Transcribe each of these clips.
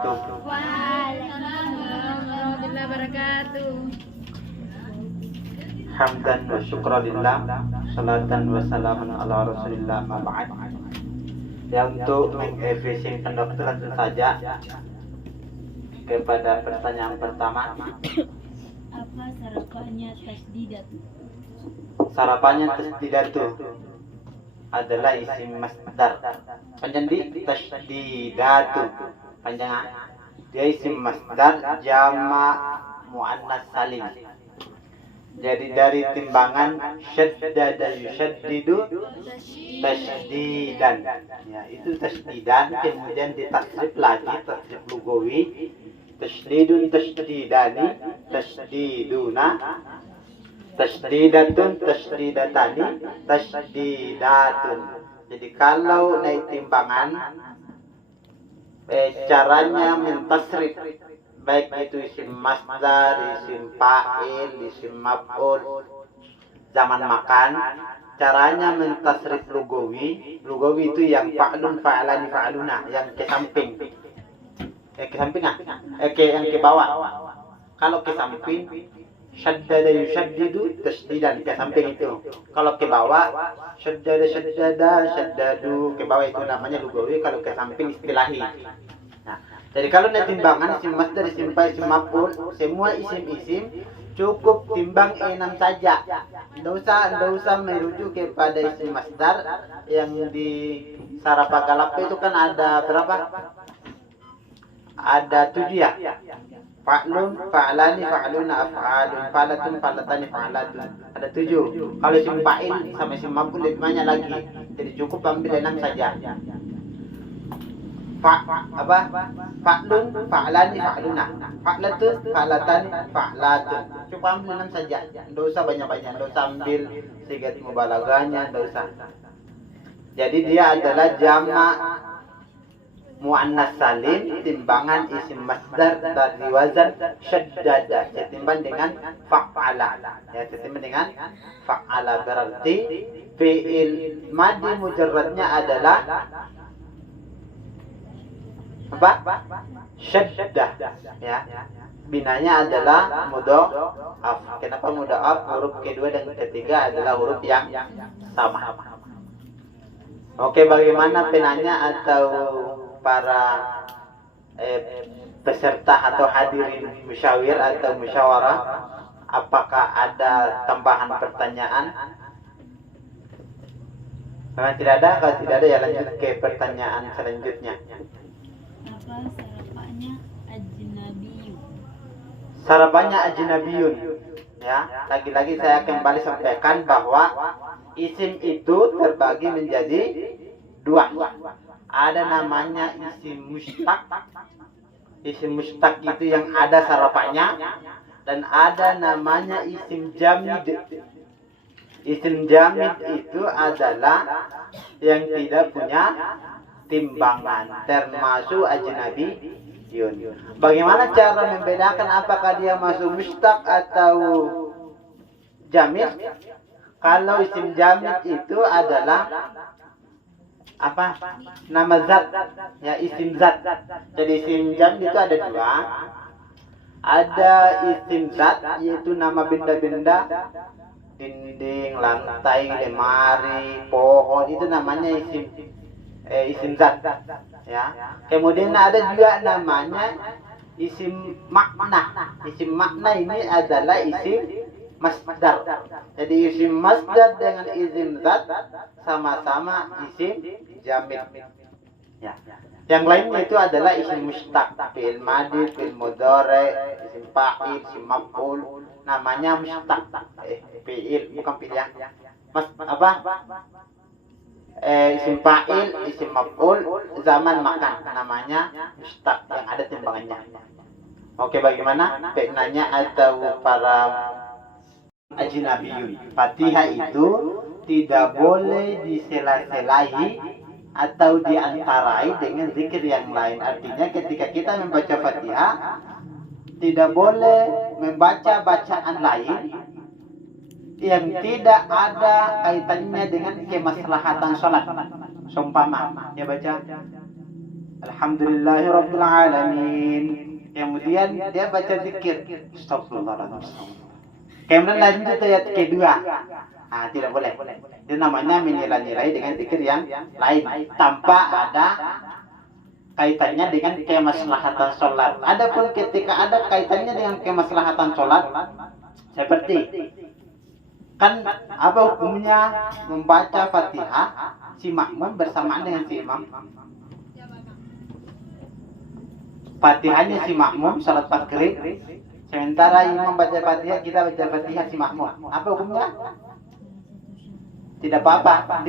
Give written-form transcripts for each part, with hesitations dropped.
Waalaikumsalam warahmatullahi wabarakatuh. Hamdan wa syukran lillah, salatan wa salamun ala rasulillah, ma ba'd. Ya, untuk mengevaluasi pendokter langsung saja kepada pertanyaan pertama. Apa sarapannya tasdidat? Sarapannya tasdidatu adalah isim masdar. Panjang di tasdidatu. Panjang dia isim masdar jamak muannas salim. Jadi dari timbangan syaddada yushaddidu tasdidan. Ya, itu tasdidan, kemudian ditasrif lagi, tasrif lugawi. Tasdidun tasdidani, tasdiduna, tasdidatun tasdidatani, tasdidatun. Jadi kalau naik timbangan, caranya mentasrif, baik itu isim masdar, isim fa'il, isim maf'ul, zaman makan, caranya mentasrif lugawi. Lugawi itu yang fa'lun, fa'alani, fa'aluna, yang ke samping. Ke samping yang ke bawah. Kalau ke samping, syaddada yushaddidu tasdidan, ke samping itu. Kalau ke bawah, syaddada syaddada syaddadu, ke bawah itu namanya lugawi. Kalau ke samping istilahi. Nah, jadi kalau naik timbangan isim masdar, isim fa'il, isim maf'ul, semua isim-isim cukup timbang 6 saja. Tidak usah merujuk kepada isim masdar yang di Sarapagalape itu kan ada berapa? Ada 7 ya. Fa'lun, fa'lani, fa'luna, af'alun, fa'latun, fa'latani, fa'latun. Ada 7. Kalau isim fa'il sama isim maf'ul lebih banyak lagi. Jadi cukup ambil 6 saja. Fa'lun, fa'lani, fa'luna, fa'latun, fa'latani, fa'latun. Cukup ambil 6 saja. Tidak usah banyak-banyak. Tidak usah ambil sigat mubalaganya. Tidak usah. Jadi dia adalah jamak muannas salim, timbangan isim masdar dari wazan syaddada, setimbang dengan fa'ala. Ya, setimbang dengan fa'ala, berarti fi'il madi mujarradnya adalah apa? Syaddah. Ya. Binanya adalah mudhaf. Kenapa mudhaf? Huruf kedua dan ketiga adalah huruf yang sama. Oke, bagaimana penanya atau para peserta atau hadirin musyawir atau musyawarah, apakah ada tambahan pertanyaan? Kalau tidak ada, ya lanjut ke pertanyaan selanjutnya. Apa sarapannya ajnabiyun? Sarapannya ajnabiyun. Ya, lagi-lagi saya kembali sampaikan bahwa isim itu terbagi menjadi 2. Ada namanya isim mustaq. Isim mustaq itu yang ada sarapannya, dan ada namanya isim jamid. Isim jamid itu adalah yang tidak punya timbangan, termasuk ajnabiyun. Bagaimana cara membedakan apakah dia masuk mustaq atau jamid? Kalau isim jamid itu adalah apa? Nama zat, ya, isim zat. Jadi isim jamid itu ada 2. Ada isim zat, yaitu nama benda-benda, dinding, lantai, lemari, pohon, itu namanya isim zat. Ya. Kemudian ada juga namanya isim makna. Isim makna ini adalah isim masdar. Jadi isim masdar dengan isim zat sama-sama isim jamid. Ya. Yang lainnya itu adalah isim mustaq, fi'il madi, fi'il mudhari, isim fa'il, isim maf'ul, namanya mustaq. Fi'il bukan fi'il ya. Isim fa'il, isim maf'ul, zaman makan, namanya mustaq yang ada timbangannya. Oke, bagaimana penanya atau para ajnabiyun? Fatihah itu tidak boleh disela-selahi atau diantarai dengan zikir yang lain. Artinya ketika kita membaca Fatihah, tidak boleh membaca bacaan lain yang tidak ada kaitannya dengan kemaslahatan sholat. Seumpama, ya baca Alhamdulillahirabbil alamin. Kemudian dia baca zikir. Astagfirullahaladzim. Kemudian lanjut ayat kedua. Tidak boleh. Itu namanya menilai-nilai dengan zikir yang lain tanpa ada kaitannya dengan kemaslahatan sholat. Adapun ketika ada kaitannya dengan kemaslahatan sholat, seperti kan apa hukumnya membaca Fatihah si makmum bersamaan dengan si imam? Fatihahnya si makmum salat maghrib, sementara imam baca Fatihah, kita baca Fatihah si makmum. Apa hukumnya? Tidak apa-apa,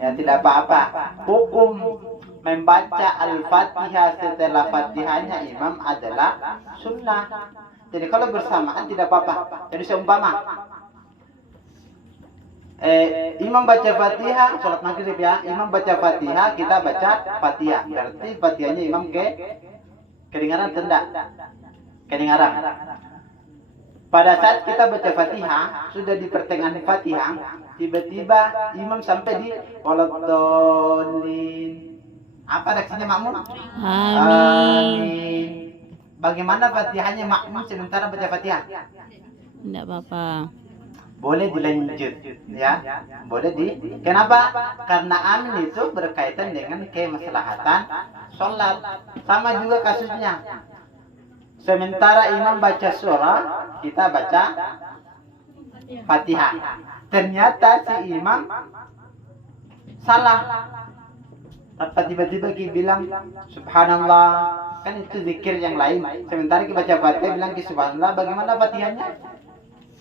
ya tidak apa-apa. Hukum membaca Al-Fatihah setelah Fatihahnya imam adalah sunnah. Jadi kalau bersamaan tidak apa-apa. Jadi seumpama imam baca Fatihah, sholat maghrib ya, imam baca Fatihah, kita baca Fatihah. Berarti Fatihahnya imam kedengaran tidak? Kedengaran. Pada saat kita baca Fatihah, sudah di pertengahan Fatihah, tiba-tiba imam sampai di waladhdallin. Apa reaksinya makmum? Amin. Bagaimana Fatihahnya makmum sementara baca Fatihah? Tidak apa-apa. Boleh dilanjut ya. Kenapa? Karena amin itu berkaitan dengan kemaslahatan sholat. Sama juga kasusnya. Sementara imam baca surah, kita baca Fatihah. Ternyata si imam salah. Apa tiba-tiba kita bilang subhanallah, kan itu zikir yang lain. Sementara kita baca Fatihah bilang subhanallah, bagaimana Fatihahnya?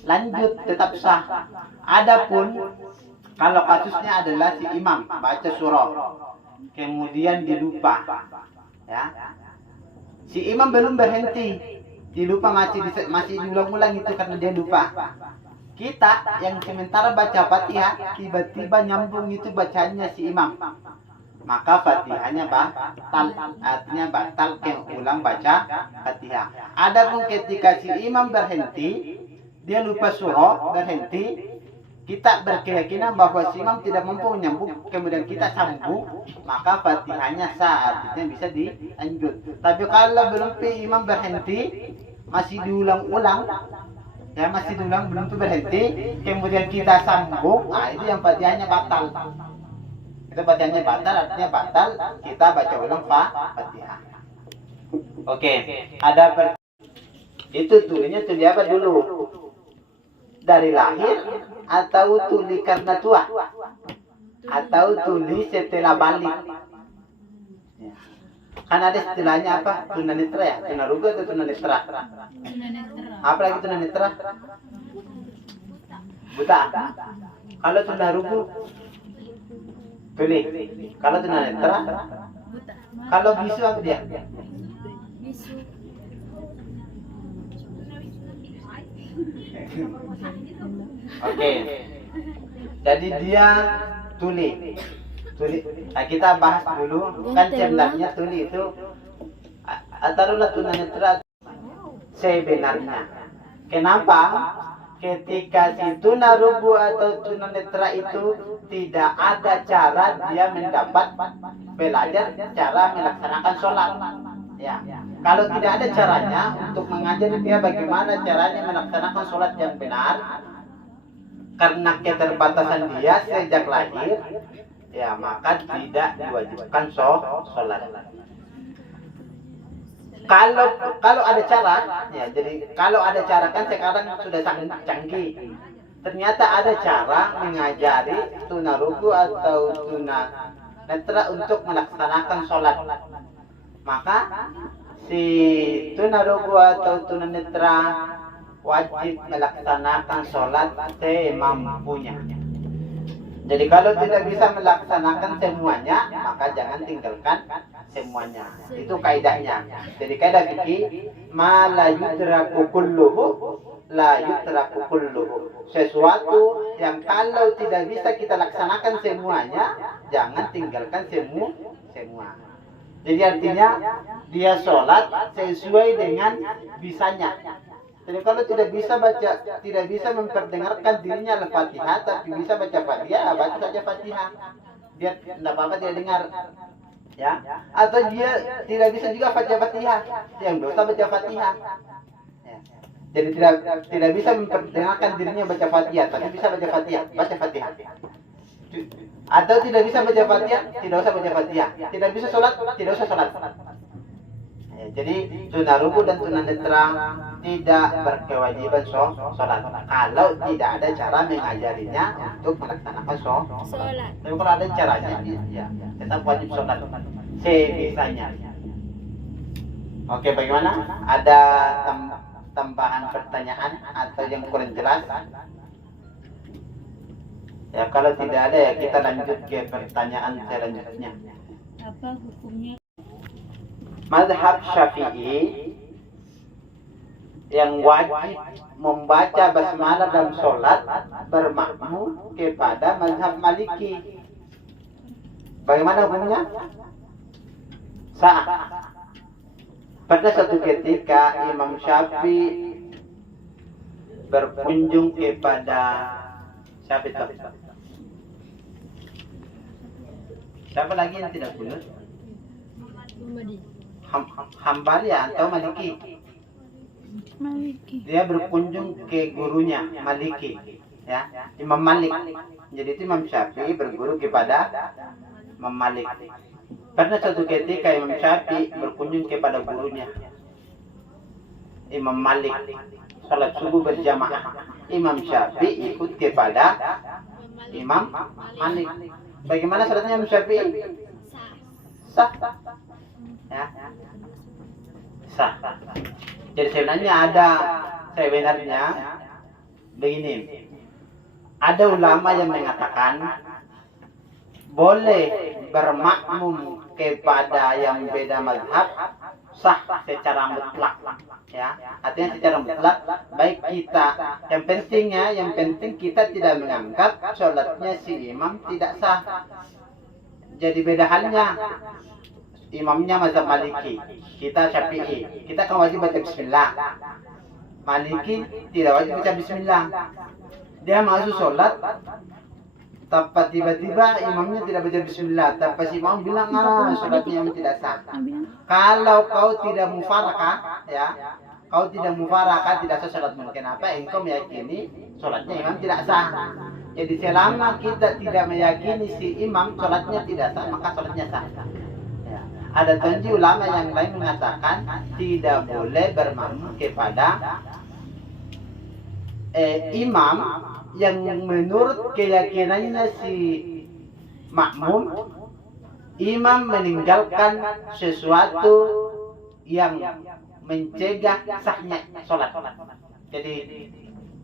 Lanjut, tetap sah. Adapun kalau kasusnya adalah si imam baca surah, kemudian dilupa, ya. Si imam belum berhenti, dilupa masih diulang-ulang itu karena dia lupa. Kita yang sementara baca Fatihah tiba-tiba nyambung itu bacanya si imam, maka Fatihahnya batal, artinya batal ulang baca Fatihah. Adapun ketika si imam berhenti, dia lupa surah, berhenti, kita berkeyakinan bahwa si imam tidak mampu menyambung, kemudian kita sambung, maka Fatihahnya sah, artinya bisa dilanjut. Tapi kalau belum imam berhenti, masih diulang-ulang, ya masih diulang belum berhenti, kemudian kita sambung, itu yang Fatihahnya batal. Itu Fatihahnya batal, artinya batal, kita baca ulang Fatihah. Oke, ada itu tulinya tuli apa dulu? Dari lahir atau tuli karena tua atau tuli setelah balik ya. Kan ada istilahnya apa, tunanetra ya, tunaruga atau tunanetra, apa lagi tunanetra? Buta. Kalau tunarugu tuli, kalau tunanetra, kalau bisu apa dia? Oke. Jadi dia tuli. Nah, kita bahas dulu kan sebenarnya tuli itu taruhlah tunanetra sebenarnya. Kenapa? Ketika si tunarugu atau tunanetra itu tidak ada cara dia mendapat belajar cara melaksanakan sholat. Ya. Kalau tidak ada caranya untuk mengajari dia bagaimana caranya melaksanakan sholat yang benar, karena keterbatasan dia sejak lahir, ya maka tidak diwajibkan sholat. Kalau ada cara, ya jadi kalau ada cara kan sekarang sudah sangat canggih. Ternyata ada cara mengajari tunarugu atau tunanetra untuk melaksanakan sholat. Maka si tunarugu atau tunanetra wajib melaksanakan sholat semampunya. Jadi kalau tidak bisa melaksanakan semuanya, maka jangan tinggalkan semuanya. Itu kaidahnya. Jadi kaidah fikih, ma la yudraku kulluhu la yutraku kulluhu. Sesuatu yang kalau tidak bisa kita laksanakan semuanya, jangan tinggalkan semua. Jadi artinya dia sholat sesuai dengan bisanya. Jadi kalau tidak bisa baca, tidak bisa memperdengarkan dirinya Al-Fatihah, tapi bisa baca Fatihah, baca saja Fatihah. Dia tidak apa-apa dia dengar. Ya, atau dia tidak bisa juga baca Fatihah, yang dosa baca Fatihah. Ya. Jadi tidak bisa memperdengarkan dirinya baca Fatihah, tapi bisa baca Fatihah. Atau tidak bisa baca Fatihah, tidak usah baca Fatihah. Tidak bisa sholat, tidak usah sholat. Ya, jadi sunnah ruku dan sunnah netra tidak berkewajiban sholat. Kalau tidak ada cara mengajarinya untuk melaksanakan sholat. Tapi kalau ada caranya, ya tetap wajib sholat sebisanya. Oke, bagaimana? Ada tambahan pertanyaan atau yang kurang jelas? Ya, kalau tidak ada ya kita lanjut ke pertanyaan selanjutnya. Apa hukumnya? Mazhab Syafi'i yang wajib membaca basmalah dalam sholat bermakmum kepada mazhab Maliki. Bagaimana hukumnya? Sah. Pada suatu ketika Imam Syafi'i berkunjung kepada siapa itu? Siapa lagi yang tidak kunut? Hambali atau Maliki? Dia berkunjung ke gurunya Maliki, ya, Imam Malik. Jadi itu Imam Syafi'i berguru kepada Imam Malik. Pada suatu ketika Imam Syafi'i berkunjung kepada gurunya Imam Malik, salat subuh berjamaah. Imam Syafi'i ikut kepada Imam Malik. Bagaimana salatnya Imam Syafi'i? Sah. Ya. Sah. Jadi sebenarnya begini. Ada ulama yang mengatakan boleh bermakmum kepada yang beda mazhab sah secara mutlak, ya, artinya secara mutlak baik kita, yang penting kita tidak menganggap sholatnya si imam tidak sah. Jadi beda halnya, imamnya mazhab Maliki, kita Syafi'i, kita kan wajib baca bismillah. Maliki tidak wajib baca bismillah. Dia masuk sholat, tapi tiba-tiba imamnya tidak baca bismillah, tapi si imam bilang sholatnya yang tidak sah. Kalau kau tidak mufarakah, ya, kau tidak mufarakah, tidak sah sholatmu. Kenapa? Engkau meyakini sholatnya imam tidak sah. Jadi selama kita tidak meyakini si imam sholatnya tidak sah, maka sholatnya sah. Ya. Ada janji ulama yang lain mengatakan tidak boleh bermakmum kepada imam yang menurut keyakinannya si makmum, imam meninggalkan sesuatu yang mencegah sahnya sholat. Jadi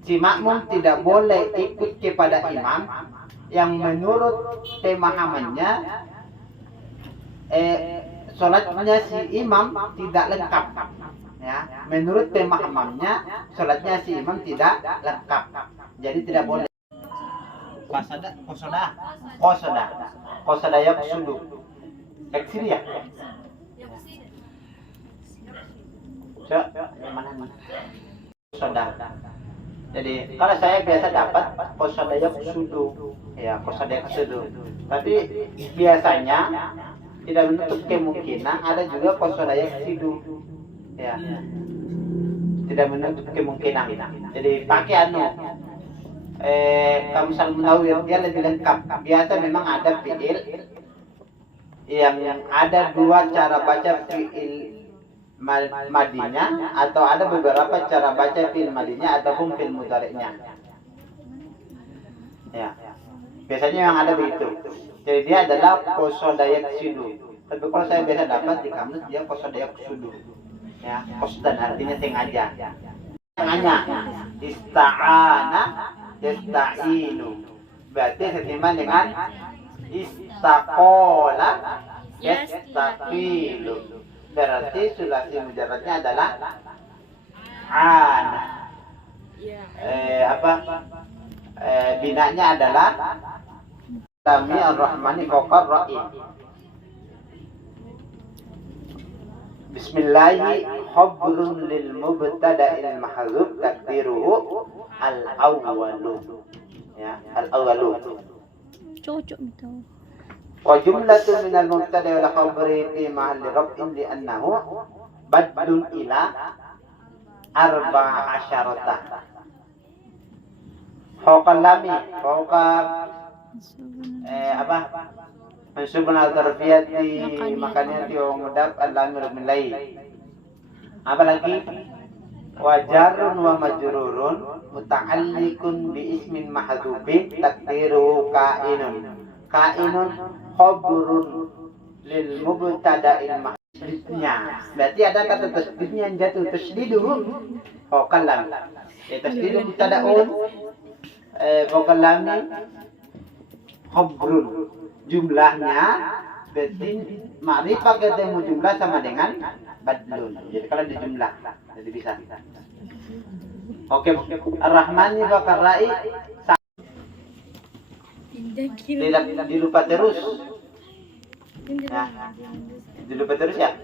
si makmum tidak boleh ikut kepada imam yang menurut pemahamannya sholatnya si imam tidak lengkap. Ya, menurut pemahamannya sholatnya si imam tidak lengkap. Jadi tidak boleh. Qasada yaqsudu. Eksir ya? Qasada. Jadi kalau saya biasa dapat qasada yaqsudu. Ya, qasada yaqsudu. Tapi biasanya tidak menutup kemungkinan ada juga qasada yaqsidu. Ya. Tidak menutup kemungkinan. Jadi pakai kamu saling menawir dia lebih lengkap. Biasa memang ada fiil yang ada dua cara baca fiil madinya, atau ada beberapa cara baca fiil madinya ataupun fiil mudhari'nya. Ya. Biasanya yang ada begitu. Jadi dia adalah qasada yaqsidu. Tapi kalau saya biasa dapat di kamus dia qasada yaqsudu. Ya, qasdan artinya sengaja. Sengaja. Ista'ana yasta'inu. Berarti setimbang dengan istaqola yastaqilu. Berarti sulasi mujarradnya adalah ana. Binanya adalah Sami ar-Rahmani fawqa ar-Ra'im. Bismillahi hablun lil mubtada'il mahdzuf takdiruhu al-awwalu. Ya, al-awwalu. Cocok gitu. Wa jumlatun minal mubtada wal khabari fi mahalli raf'in li annahu badlun ila arba'a asyarata. Fawqa lami, fawqa apa? Mansubun al tarbiyati makaniyati wa mudaf al-lamir min lail. Apalagi wajarun wa majrurun muta'alliqun bi ismin mahdhufin takdiruhu ka'inun. Ka'inun khabarun lil mubtada'il mahdhufnya. Berarti ada kata tasdidnya yang jatuh tasdiduhu fawqa lam. Tasdidu mubtada'un fawqa lam khabrun. Jumlahnya berarti ma'rifah ketemu jumlah sama dengan badlun. Jadi kalau di jumlah jadi bisa. Oke, Ar-Rahmani wa Karai tidak dilupa terus. Ya. Dilupa terus ya.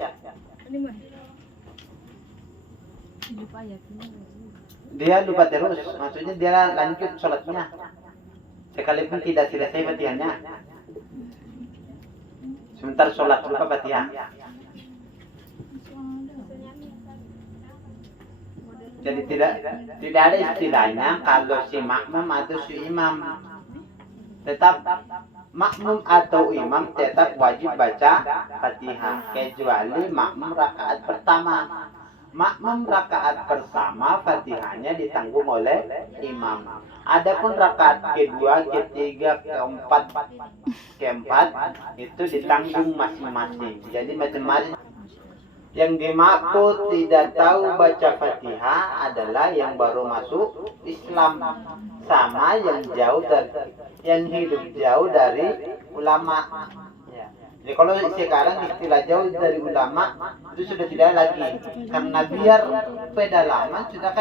Dia lupa terus, maksudnya dia lanjut sholatnya. Sekalipun tidak selesai Fatihahnya. Sebentar sholat lupa Fatihah. Jadi tidak ada istilahnya kalau si makmum atau si imam. Tetap makmum atau imam tetap wajib baca Fatihah kecuali makmum rakaat pertama. Makmum rakaat pertama Fatihahnya ditanggung oleh imam. Adapun rakaat kedua, ketiga, keempat itu ditanggung masing-masing. Jadi macam-macam. Yang dimaksud tidak tahu baca Fatihah adalah yang baru masuk Islam sama yang jauh dari yang hidup jauh dari ulama. Ya. Jadi kalau sekarang istilah jauh dari ulama itu sudah tidak lagi karena biar pedalaman sudah kan